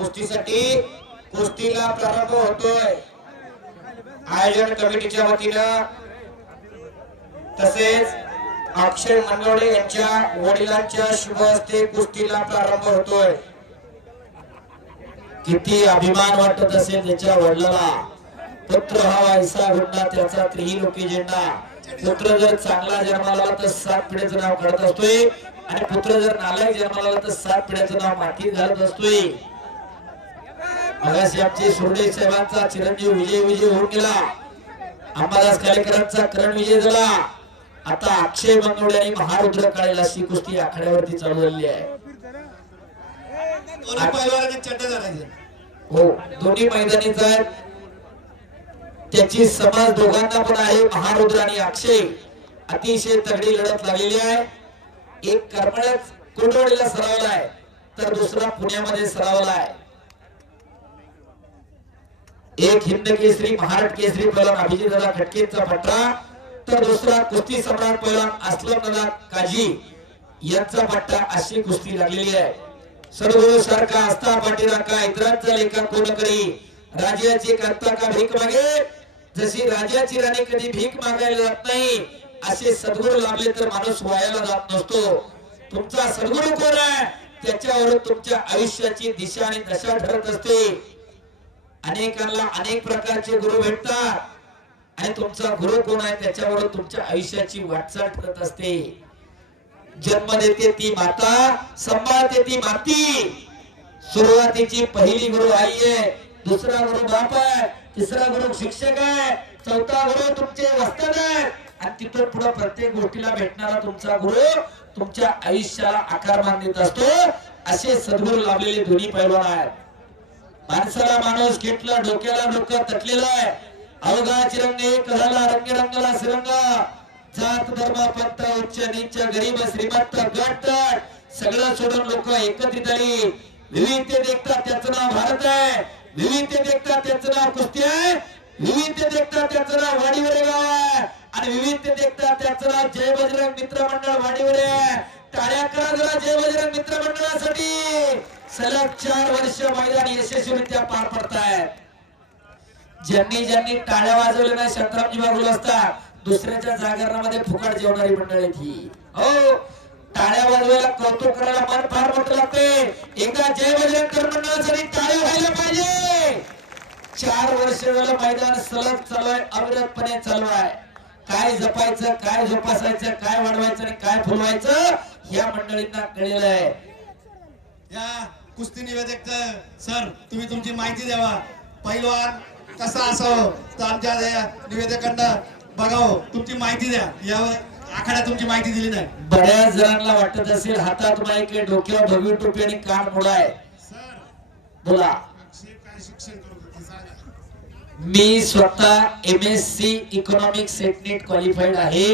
कुस्तीसाठी कुस्तीला प्रारंभ होतोय। आयोजन कमिटीच्या वतीनं तसेच अक्षय मनोडे यांच्या वडिलांच्या शुभ हस्ते कुस्तीला प्रारंभ होतोय। किती अभिमान वाटत असेल त्याच्या वडिलाला, पुत्र हा वैसा गुंडा त्याचा त्रिलोकी झेंडा। पुत्र जर चांगला जन्माला तर 7 पिढ्याचं नाव काढत असतोय आणि पुत्र जर नालायक जन्माला तर 7 पिढ्याचं नाव मातीत घालत असतोय। मगाशी आमचे सुरडे साहेबांचा चिरंजीव विजय होऊन गेला, अंबादास कालेकरांचा करण विजय झाला। आता अक्षय मंगोळे आणि महारुद्र काळेला अशी कुस्ती आखाड्यावरती चालू झालेली आहे। हो, दोन्ही मैदानीच आहेत, त्याची समज दोघांना पण आहे। महारुद्र आणि अक्षय अतिशय तगडी लढत लागलेली आहे। एक करमळच कोंडवाडीला सरावला आहे तर दुसरा पुण्यामध्ये सरावला आहे। एक हिंद केसरी महाराष्ट्र केसरी पैलवान अभिजित दादा खटकेंचा पट्टा तर दुसरा कुस्ती सम्राट पैलवान अस्लम दादा काजी यांचा पट्टा अशी कुस्ती लागलेली आहे। सर्व सारखा असता पाठीराखा इतरांचा लेखा कोण करी, राजाची करता का भीक मागे, जशी राजाची राणी कधी भीक मागायला जात नाही असे सद्गुरू लाभले तर माणूस वायाला जात नसतो। तुमचा सद्गुरू कोण आहे त्याच्यावर तुमच्या आयुष्याची दिशा आणि दशा ठरत असते। अनेकांना अनेक प्रकारचे गुरु भेटतात आणि तुमचा गुरु कोण आहे त्याच्यावर तुमच्या आयुष्याची वाटचाल ठरत असते। जन्म देते ती माता, सांभाळते ती माती। सुरुवातीची पहिली गुरु आई आहे, दुसरा गुरु बाप आहे, तिसरा गुरु शिक्षक आहे, चौथा गुरु तुमचे वस्ताद आहे आणि तिथून पुढे प्रत्येक गोष्टीला भेटणारा तुमचा गुरु तुमच्या आयुष्याला आकारमान देत असतो। असे सद्गुरू लाभलेले दोन्ही पैलवान आहेत। माणसाला माणूस घेतला, डोक्याला डोकं तटलेलं आहे। अवघा चिरंग एक झाला, रंग रंगला सिरंग, जात धर्म पंथ उच्च नीच गरीब श्रीमंत गट सगळं सोडून लोक एकत्रित आली। विविधते देखता त्याचं नाव भारत आहे, विविधते देखता त्याचं नाव कुस्ती आहे, विविधते देखता त्याचं नाव वाडीवरे गाव आहे आणि विविधते देखता त्याचं नाव जय बजरंग मित्र मंडळ वाडीवरे आहे। टाळ्या करा जरा जय बजरंग मित्र मंडळासाठी। सलग 4 वर्ष मैदान यशस्वीरित्या पार पडतायत। ज्यांनी ज्यांनी टाळ्या वाजवल्या नाही शंतरामजी बागुल असतात, दुसऱ्याच्या जागरणामध्ये फुकट जेवणारी मंडळी थी। हो, टाळ्या वाजवायला कौतुक करायला मन फार मोठं लागते। एकदा जय बजरंग मंडळासाठी टाळ्या व्हायला पाहिजे। 4 वर्ष झालं मैदान सलग चालू आहे, अविरतपणे चालू आहे। काय जपायचं, काय जोपासायचं, काय वाढवायचं आणि काय फुलवायचं या मंडळींना कळलेलं आहे। या कुस्ती निवेदक सर, तुम्ही तुमची माहिती द्यावा, पैलवान कसा असावं तर आमच्या निवेदकांना बघावं, तुमची माहिती द्या। यावर आखाड्यात तुमची माहिती दिली नाही। बऱ्याच जणांना वाटत असेल हातात माईक आहे, डोक्यावर भगवी टोपी आणि कान मोडा आहे। बोला, मी स्वतः MSc इकॉनॉमिक्स सेटनेट क्वालिफाईड आहे।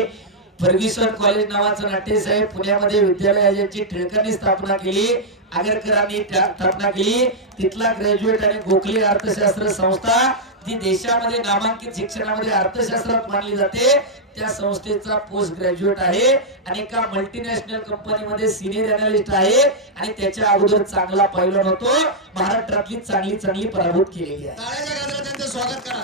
फर्ग्युसन कॉलेज नावाचं नाट्यसाहेब पुण्यामध्ये विद्यालयाची टिळकांनी स्थापना केली, आगरकरांनी स्थापना केली। तिथला ग्रॅज्युएट आणि गोखले अर्थशास्त्र संस्था जी देशामध्ये नामांकित शिक्षणामध्ये अर्थशास्त्रात मानली जाते त्या संस्थेचा पोस्ट ग्रॅज्युएट आहे आणि एका मल्टीनॅशनल कंपनीमध्ये सिनियर अॅनालिस्ट आहे आणि त्याच्या अगोदर चांगला पैलवान होतो। महाराष्ट्रातली चांगली पराभूत केलेली आहे। टाळ्याच्या गजरात त्यांचं स्वागत करा।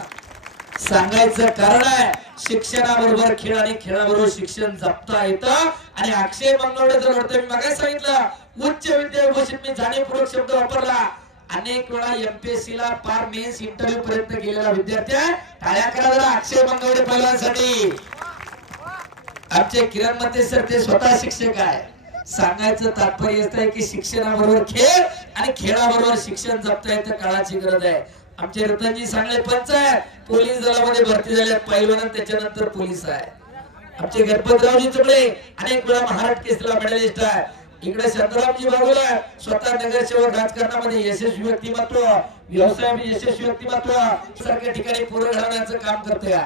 सांगायचं कारण आहे शिक्षणाबरोबर खेळ आणि खेळाबरोबर शिक्षण जपता येतं आणि अक्षय मंगळवडे जर मी मागे सांगितलं उच्च विद्याभूषण मी जाणीवपूर्वक शब्द वापरला। अनेक वेळा MPSC ला पार मेन्स इंटरव्ह्यू पर्यंत गेलेला विद्यार्थी आहे। टाळ्या करा जरा अक्षय मंगळवडे पैलवानसाठी। आमचे किरण मते सर ते स्वतः शिक्षक आहे। सांगायचं तात्पर्य असं आहे की शिक्षणाबरोबर खेळ आणि खेळाबरोबर शिक्षण जपता येतं, काळाची गरज आहे। आमचे रतनजी सांगले पंच आहे, पोलीस दलामध्ये भरती झाले, पैलवान त्याच्यानंतर पोलीस आहे। आमचे गणपतरावजी चुबळे अनेक वेळा महाराष्ट्र केसरीला मेडलिस्ट आहे। इकडे शंतरामजी बागुल स्वतः नगरसेवक, राजकारणामध्ये यशस्वी व्यक्तिमत्व, व्यवसायामध्ये यशस्वी व्यक्तिमत्व सारख्या ठिकाणी पोरं घडवण्याचं काम करते।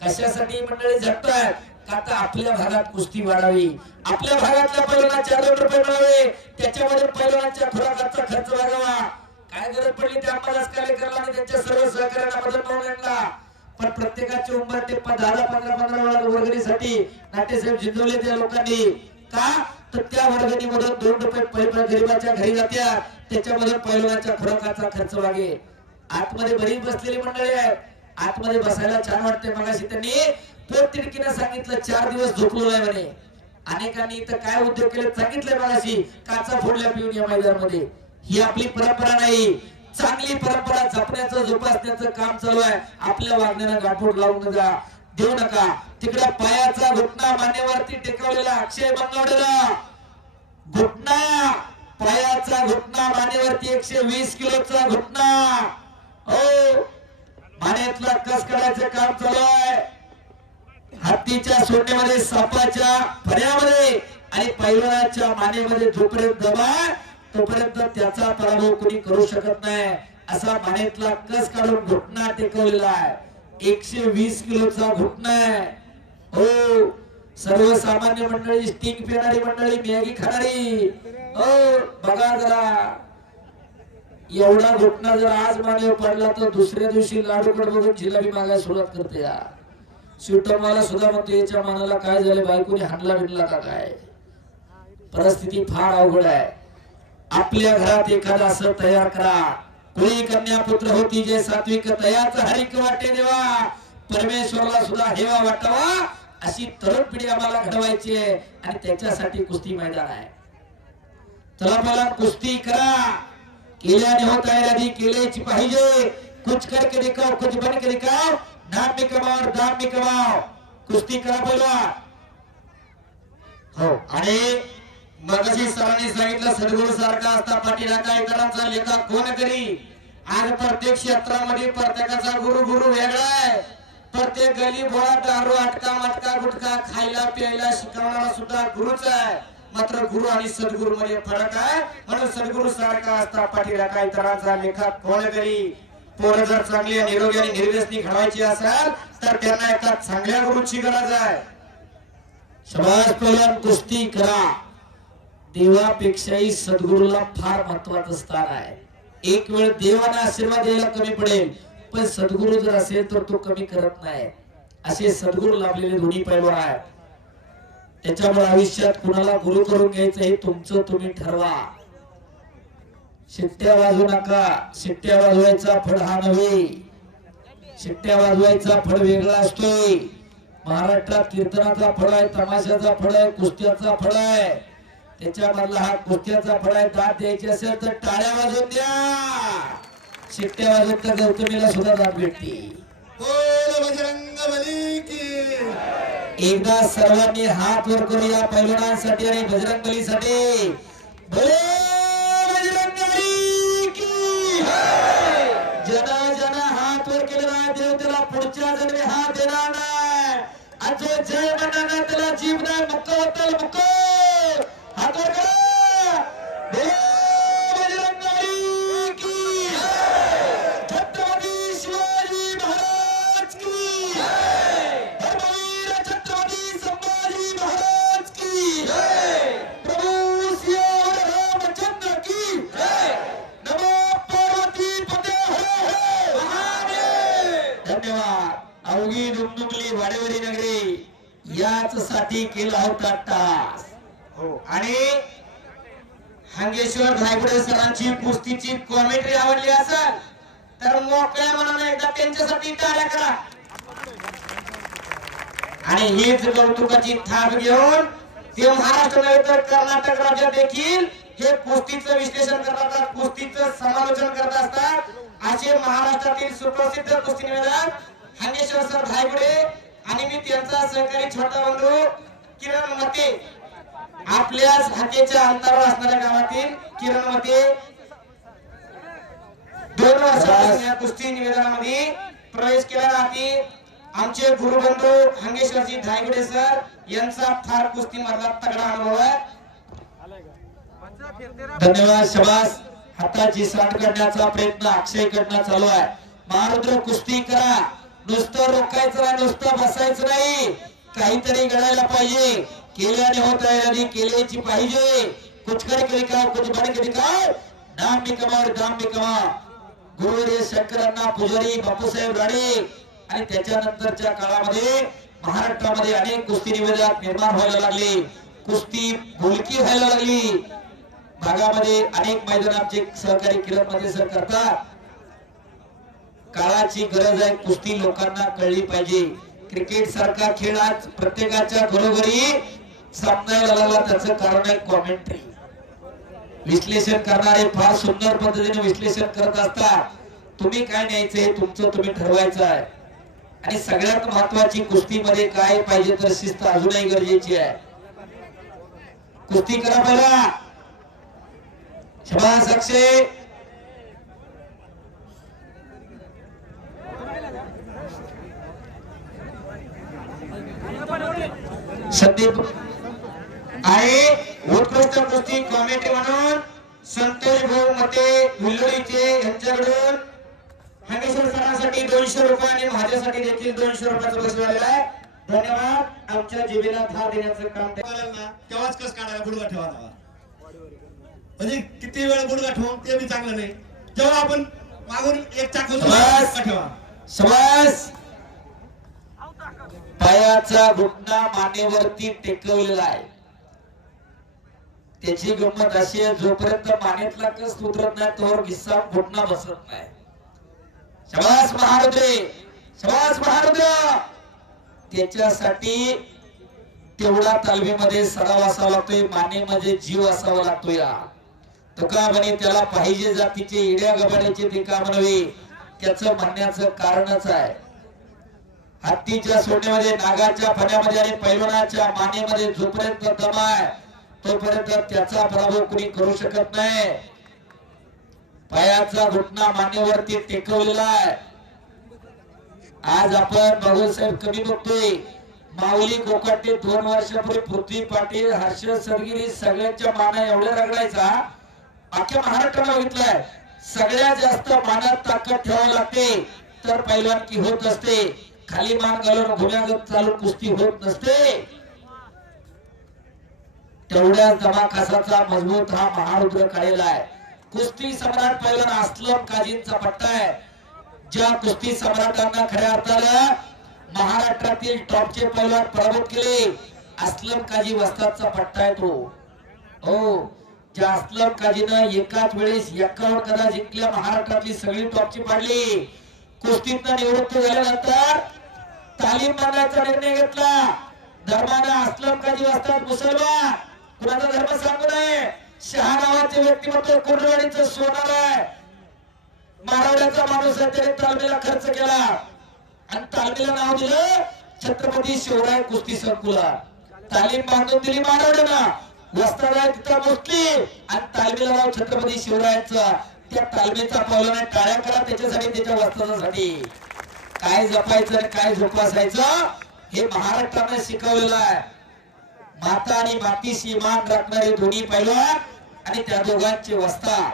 कशासाठी मंडळी झटतायत का आता आपल्या भागात कुस्ती वाढावी, आपल्या भागातल्या पैलवानांना 4 रुपये मिळावे, त्याच्यामध्ये पैलवानांच्या खुराकाचा खर्च वाढावा। काय गरज पडली त्या अंबादास कालेकरला आणि त्यांच्या सर्व सहकार्यांना मदत मिळवण्याला, पण प्रत्येकाची उंबर टिप्पा 10-15 वेळा वर्गणीसाठी नाट्यसाहेब झिंजवले त्या लोकांनी का तर त्या वर्गणीमधून 2 रुपये गरिबाच्या घरी जात्या, त्याच्यामध्ये पैलवानाच्या खुराकाचा खर्च लागेल. आतमध्ये बरीच बसलेली मंडळी आहे, आतमध्ये बसायला छान वाटते. मगाशी त्यांनी पोटतिडकीने सांगितलं 4 दिवस झोपलो नाही म्हणे. अनेकांनी इथं काय उद्योग केले सांगितलंय मगाशी, काचा फोडल्या पिऊन या मैदानामध्ये. ही आपली परंपरा नाही, चांगली परंपरा जपण्याचं जोपासण्याचं काम चालू आहे. आपल्या वागण्याला गाठोड लावून देऊ नका. तिकडे पायाचा घुटणा मानेवरती टेकवलेला अक्षय मंगवडेला घुटणा, पायाचा घुटणा मानेवरती 120 किलोचा घुटणा. हो, मानेतला कस काढायचं काम चालू आहे. हत्तीच्या सोडण्यामध्ये, सापाच्या फण्यामध्ये आणि पैलवानाच्या मानेमध्ये जोपर्यंत दबा तोपर्यंत त्याचा पराभव कोणी करू शकत नाही. असा मानेतला कस काढून घुटणा टेकवलेला आहे. 120 किलोचा घुटणा आहे. हो, सर्वसामान्य मंडळी, स्टिंग पिणारी मंडळी, मॅगी खाणारी, हो बघा जरा, एवढा घुटणा जर आज मानेवर पडला तर दुसऱ्या दिवशी लाडूकड बघून जिलेबी मागायला सुरुवात करते. या शिवटर मला सुद्धा म्हणतो याच्या मनाला काय झाले, बायकोने हाणला बिडला का काय. परिस्थिती फार अवघड आहे. आपल्या घरात एखादा असं तयार करा, कोणी कन्या पुत्र होती जे सात्विक तयाचा हरिक वाटे देवा, परमेश्वरला सुद्धा हेवा वाटावा, अशी तरुण पिढी आम्हाला घडवायची आहे. आणि त्याच्यासाठी कुस्ती मैदान आहे. चला मला कुस्ती करा, केल्याने होत आहे आधी केल्याची पाहिजे. कुछ करके दिखाओ, कुछ बन के दिखाओ, नाम भी कमाओ, दाम भी कमाओ. कुस्ती करा पहिला. हो, आणि मगाशी सरांनी सांगितलं सद्गुरू सारखा असता पाठीराखा इतरांचा लेखा कोण करी. आज प्रत्येक क्षेत्रामध्ये प्रत्येकाचा गुरु वेगळा आहे. प्रत्येक गली बोळा दारू अटका मटका गुटखा खायला प्यायला शिकवणारा सुद्धा गुरुच आहे. मात्र गुरु आणि सद्गुरू मध्ये फरक आहे. म्हणून सद्गुरू सारखा असता पाठीराखा इतरांचा लेखा कोण करी. पोरं जर चांगली निरोगी आणि निर्व्यसनी घडवायची असेल तर त्यांना एका चांगल्या गुरुची गरज आहे. शाबास पहिला कुस्ती करा. देवापेक्षाही सद्गुरूला फार महत्वाचं स्थान आहे. एक वेळ देवाने आशीर्वाद द्यायला कमी पडेल, पण सद्गुरू जर असेल तर तो कमी करत नाही. असे सद्गुरू लाभलेले दोन्ही पैलवान आहेत. त्याच्यामुळे आयुष्यात कुणाला गुरु करून घ्यायचं हे तुमचं तुम्ही ठरवा. शिट्ट्या वाजवू नका. शिट्ट्या वाजवायचा फळ हा नव्हे, शिट्ट्या वाजवायचा फळ वेगळा असतोय. महाराष्ट्रात कीर्तनाचा फळ आहे, तमाशाचा फळ आहे, कुस्त्याचा फळ आहे. त्याच्यामधला हा कुस्त्याचा फळ आहे. दात द्यायची असेल तर टाळ्या वाजवून द्या. शिट्ट्या वाजवत तर गौतमीला सुद्धा दात भेटते. बजरंगबली की. एकदा सर्वांनी हात वर करूया पैलवानांसाठी आणि बजरंगबलीसाठी. बोले बजरंगबली की. जन हात वर केलेला देव त्याला पुढच्या जन्मी हात देणार नाही. आणि जो जय म्हणणार त्याला जीव नाही. मुक्त होतील मुक्त. हात वर करा. बोले बजरंगबली की. छत्रपती शिवाजी महाराज की. धर्मवीर छत्रपती संभाजी महाराज की. प्रभू सियावर रामचंद्र की. नमो पार्वती पते हर महादेव. धन्यवाद. अवघी दुमदुमली वाडेवरी नगरी याच साठी केला होता टास. हो, आणि हंगेश्वर धायगुडे सरांची कुस्तीची कॉमेंट्री आवडली असेल तर मोकळ्या मनाने एकदा त्यांच्यासाठी टाळ्या करा. आणि हीच कौतुकाची थाप घेऊन ते महाराष्ट्र नव्हे तर कर्नाटक राज्यात देखील हे कुस्तीचं विश्लेषण करतात, कुस्तीचं समालोचन करत असतात. असे महाराष्ट्रातील सुप्रसिद्ध कुस्ती निवेदक हंगेश्वर सर धायगुडे आणि मी त्यांचा सहकारी छोटा बंधू किरण मते, आपल्याच हाकेच्या अंतरावर असणाऱ्या गावातील किरण मते 2 वर्षापासून या कुस्ती निवेदनामध्ये प्रवेश केला आहे. आमचे गुरुबंधू हंगेश्वरजी धायगुडे सर यांचा फार कुस्ती मधला तगडा अनुभव आहे. धन्यवाद. शाबास. हाताची सांड करण्याचा प्रयत्न अक्षय कडनं चालू आहे. महारुद्र कुस्ती करा. नुसतं रोखायचं नाही, नुसतं बसायचं नाही, काहीतरी घडायला पाहिजे. केल्याने होत आहे आणि केल्याची पाहिजे. कुछ करके दिखाओ, कुछ बन के दिखाओ, नाम भी कमाओ, दाम भी कमाओ. गुरुदेव शंकरांना पुजारी बापूसाहेब राणे आणि त्याच्यानंतरच्या काळामध्ये महाराष्ट्रामध्ये अनेक कुस्ती निवेदक निर्माण व्हायला लागले. कुस्ती बोलकी व्हायला लागली. भागामध्ये अनेक मैदान आमचे सहकारी किरण मध्ये सर करतात. काळाची गरज आहे, कुस्ती लोकांना कळली पाहिजे. क्रिकेट सारखा खेळ आज प्रत्येकाच्या घरोघरी सामनायला लागला. त्याचं कारण आहे कॉमेंट्री. विश्लेषण करणारे फार सुंदर पद्धतीने विश्लेषण करत असतात. तुम्ही काय न्यायचंय तुमचं तुम्ही ठरवायचं आहे. आणि सगळ्यात महत्वाची कुस्तीमध्ये काय पाहिजे तर शिस्त अजूनही गरजेची आहे. कुस्ती करा पहिला. शाबास अक्षय. संदीप आहे. उत्कृष्ट कुस्ती कॉमेंट्री म्हणून संतोष भाऊ मते विल्लोळीचे यांच्याकडून हमेश्वर सरांसाठी 200 रुपये आणि माझ्यासाठी देखील 200 रुपयाचं बक्षीस आलेलं आहे. धन्यवाद. आमच्या जीवेला धार देण्याचं काम ना तेव्हाच कस काढायला गुडघा ठेवा ना. म्हणजे किती वेळ गुडघा ठेवून ते बी चांगलं नाही. जेव्हा आपण मागून एक चाकू ठेवा. शाबास. पायाचा घुटणा मानेवरती टेकवलेला आहे. त्याची गंमत अशी आहे, जोपर्यंत मानेतला कस उतरत नाही तोवर घिस्सा घुटणा बसत नाही. शाबास महारुद्रे. शाबास महारुद्र. त्याच्यासाठी तेवढा तालमीमध्ये सराव असावा लागतोय. मानेमध्ये जीव असावा लागतो. या तुका म्हणे त्याला पाहिजे जातीचे इड्या गबाड्याचे ते का म्हणावे. त्याचं म्हणण्याचं कारणच आहे. हत्तीच्या सोन्यामध्ये नागाच्या फण्यामध्ये आणि पैलवानाच्या मानेमध्ये जोपर्यंत दम आहे तोपर्यंत त्याचा पराभव कोणी करू शकत नाही. पायाचा घुटणा मानेवरती टेकवलेला आहे. आज आपण बघू साहेब कमी बघतोय. माऊली कोकाटे 2 वर्षापूर्वी पृथ्वी पाटील हर्ष सरगिरी सगळ्यांच्या माना एवढ्या रगडायचा. अख्ख्या महाराष्ट्राला बघितलंय. सगळ्यात जास्त मानात ताकद ठेवावी लागते तर पैलवानकी होत असते. खाली मान घालून घुम्यागत चालू कुस्ती होत नसते. तेवढ्या दमाखासाचा मजबूत हा महारुद्र काढलेला आहे. कुस्ती सम्राट पैलवान असलम काजींचा पट्टा आहे. ज्या कुस्ती सम्राटांना खऱ्या अर्थानं महाराष्ट्रातील टॉपचे पैलवान पराभूत केले असलम काजी वस्तादचा पट्टा आहे तो. हो, ज्या असलम काजीनं एकाच वेळेस 51 गदा जिंकल्या, महाराष्ट्रातली सगळी टॉपची पाडली. कुस्तीतनं निवृत्त झाल्यानंतर तालीम मानायचा निर्णय घेतला. धर्मानं असलम काजी वस्ताद मुसलमान. कुणाचा धर्म सांगू नये. शहा नावाचे व्यक्तिमत्व कुर्डवाडीचं सोनार आहे. मारवड्याचा माणूस आहे. त्याने तालमीला खर्च केला आणि तालमीला नाव दिलं छत्रपती शिवराय कुस्ती संकुला. तालीम बांधून दिली मारवड्यानं. वस्ताद आहे तिथं मुस्लिम आणि तालमीला नाव छत्रपती शिवरायांचं. त्या तालमीचा पैलवान टाळ्या करा त्याच्यासाठी, त्याच्या वस्तादासाठी. काय जपायचं आणि काय जोपासायचं हे महाराष्ट्राने शिकवलेलं आहे. माता आणि मातीशी मान राखणारे दोन्ही पैलवान आणि त्या दोघांचे वस्ताद.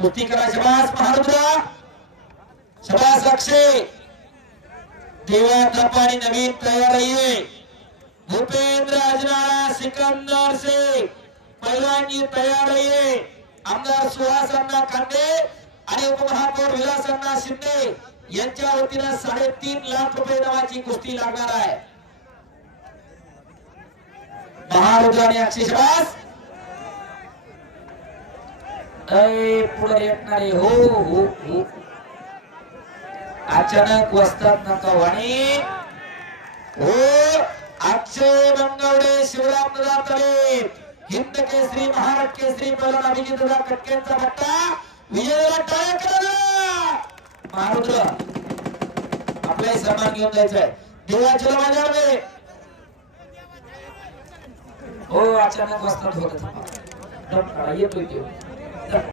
कुस्ती करा. शाबास महारुद्र. शाबास अक्षय. देवा तपा आणि नवीन तयार रहिए. भूपेंद्र अजनाळा सिकंदर से पैलवान जी तयार रहिए. आमदार सुहास अण्णा खांदे आणि उपमहापौर विलास अण्णा शिंदे यांच्या वतीनं 3.5 लाख रुपये नावाची कुस्ती लागणार आहे. महारुद्र आणि अक्षय. शाबास. पुढे येणारे हो हो हो. अचानक वस्ताद नका वाणी हो. अक्षय बंगवडे शिवराम दादा तळे हिंद केसरी महाराष्ट्र केसरी पैलवान अभिजित दादा कटकेंचा पट्टा. विजयाला टाळ्या करा. महारुद्र आपलाही सन्मान घेऊन जायचा आहे. देवाच्या मैदानामध्ये हो. अचानक वस्ताद होत येतोय.